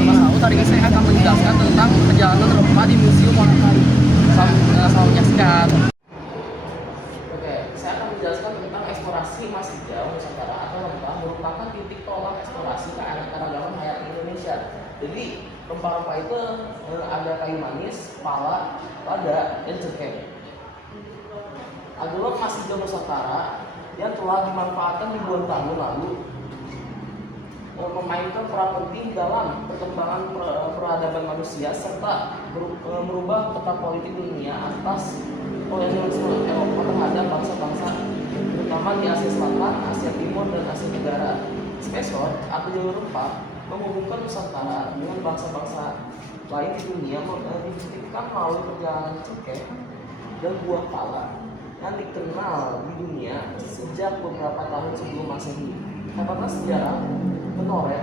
dengan Mas Saud. Hari ini saya akan menjelaskan tentang perjalanan rempah di Museum Wonosalam. Selamat menyaksikan. Oke, saya akan menjelaskan tentang eksplorasi Mas Hijau Nusantara atau rempah merupakan titik tolak eksplorasi keanekaragaman hayati Indonesia. Jadi rempah-rempah itu ada kayu manis, pala, lada, dan cengkeh. Adalah Mas Hijau Nusantara yang telah dimanfaatkan ribuan tahun lalu memainkan peran penting dalam perkembangan peradaban manusia serta merubah peta politik dunia atas kolonialisme Eropa terhadap bangsa-bangsa terutama di Asia Selatan, Asia Timur, dan Asia Tenggara. Spesor atau jalur rempah menghubungkan Nusantara dengan bangsa-bangsa lain di dunia dibuktikan melalui perjalanan cengkeh dan buah pala yang dikenal di dunia sejak beberapa tahun sebelum Masehi. Karena sejarah menoreh,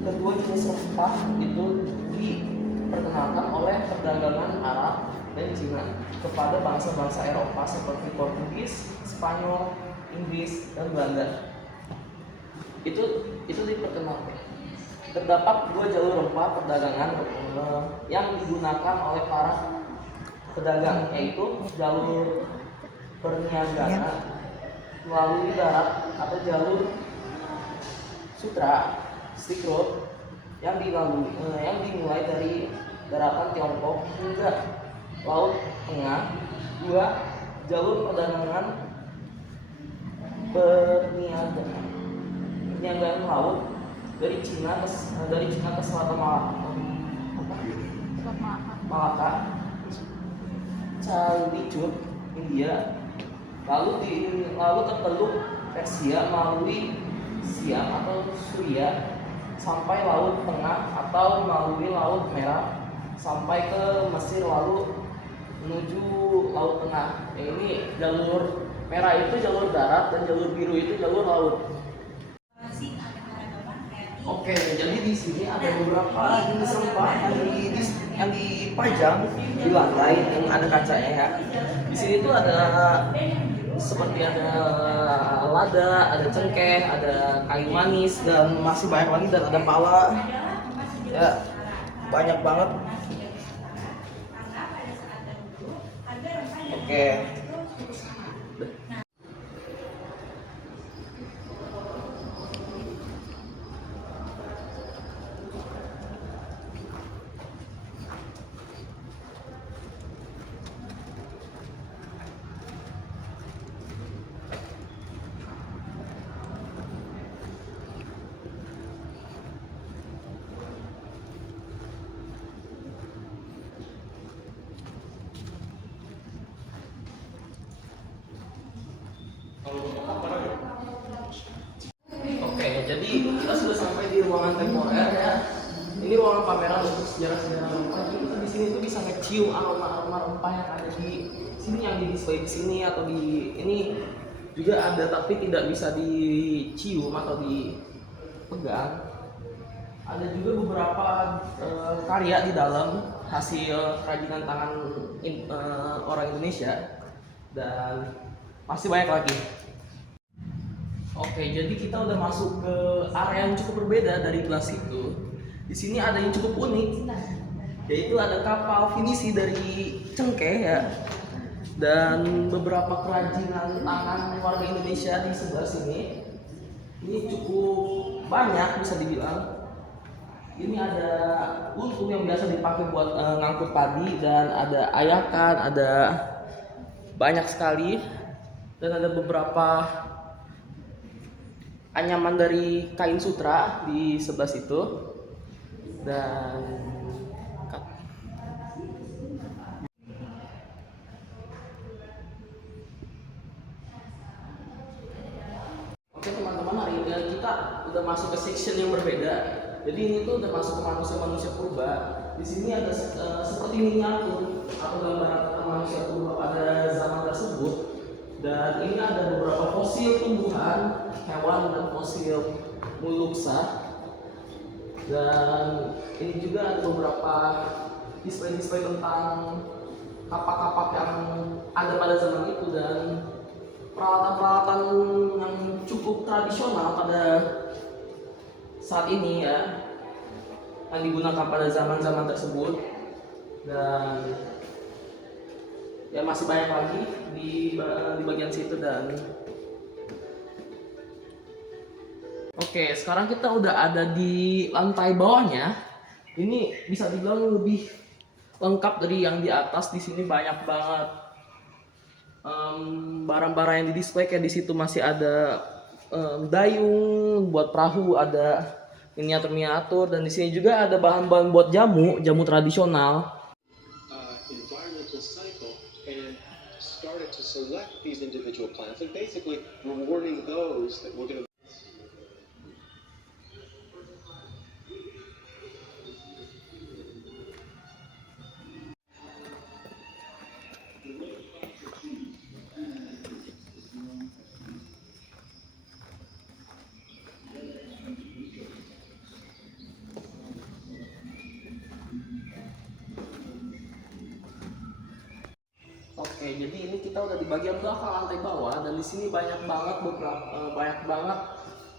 kedua jenis rempah itu diperkenalkan oleh perdagangan Arab dan Cina kepada bangsa-bangsa Eropa seperti Portugis, Spanyol, Inggris, dan Belanda. Itu diperkenalkan. Terdapat dua jalur rempah perdagangan yang digunakan oleh para pedagang, yaitu jalur perniagaan melalui darat atau jalur sutra Silk Road yang dimulai dari daratan Tiongkok hingga Laut Tengah. Dua jalur perdagangan perniagaan laut dari Cina ke selatan Malaka, Calicut, India, lalu terteluk Persia melalui Siam atau Suria sampai Laut Tengah atau melalui Laut Merah sampai ke Mesir lalu menuju Laut Tengah. Ini jalur merah itu jalur darat dan jalur biru itu jalur laut. Oke, jadi di sini ada beberapa jenis rempah yang dipajang di lantai yang ada kacanya ya. Di sini tuh ada seperti ada lada, ada cengkeh, ada kayu manis, dan masih banyak lagi, dan ada pala. Ya, banyak banget. Oke. Oke, jadi kita sudah sampai di ruangan temporer ya. Ini ruangan pameran untuk sejarah-sejarah rempah. Jadi kita di sini tuh bisa ngecium aroma-aroma rempah yang ada di sini, yang di display di sini atau di ini juga ada, tapi tidak bisa dicium atau dipegang. Ada juga beberapa karya di dalam hasil kerajinan tangan orang Indonesia, dan masih banyak lagi. Oke, jadi kita udah masuk ke area yang cukup berbeda dari kelas itu. Di sini ada yang cukup unik, yaitu ada kapal finisi dari cengkeh ya, dan beberapa kerajinan tangan warga Indonesia di sebelah sini. Ini cukup banyak bisa dibilang. Ini ada untu yang biasa dipakai buat ngangkut padi, dan ada ayakan, ada banyak sekali, dan ada beberapa anyaman dari kain sutra di sebelah situ. Dan oke teman-teman, hari ini kita udah masuk ke section yang berbeda. Jadi ini tuh udah masuk ke manusia-manusia purba. Di sini ada seperti miniatur atau gambaran manusia purba pada zaman tersebut. Dan ini ada beberapa fosil tumbuhan, hewan, dan fosil muluksa. Dan ini juga ada beberapa display-display tentang kapak-kapak yang ada pada zaman itu, dan peralatan-peralatan yang cukup tradisional pada saat ini ya. yang digunakan pada zaman-zaman tersebut. Dan ya masih banyak lagi di bagian situ. Dan oke, sekarang kita udah ada di lantai bawahnya. Ini bisa dibilang lebih lengkap dari yang di atas. Di sini banyak banget barang-barang yang di-display. Kayak di situ masih ada dayung buat perahu, ada miniatur-miniatur, dan di sini juga ada bahan-bahan buat jamu tradisional. Environmental cycle and started to select these individual plants and basically rewarding those that were going to. Oke, jadi ini kita udah di bagian belakang lantai bawah, dan di sini banyak banget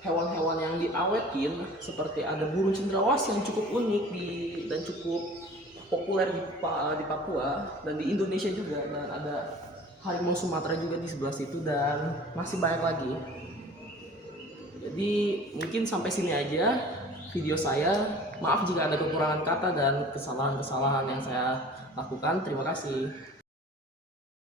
hewan-hewan yang diawetin. Seperti ada burung cendrawasih yang cukup unik dan cukup populer di Papua dan di Indonesia juga, dan ada harimau Sumatera juga di sebelah situ, dan masih banyak lagi. Jadi mungkin sampai sini aja video saya. Maaf jika ada kekurangan kata dan kesalahan-kesalahan yang saya lakukan. Terima kasih.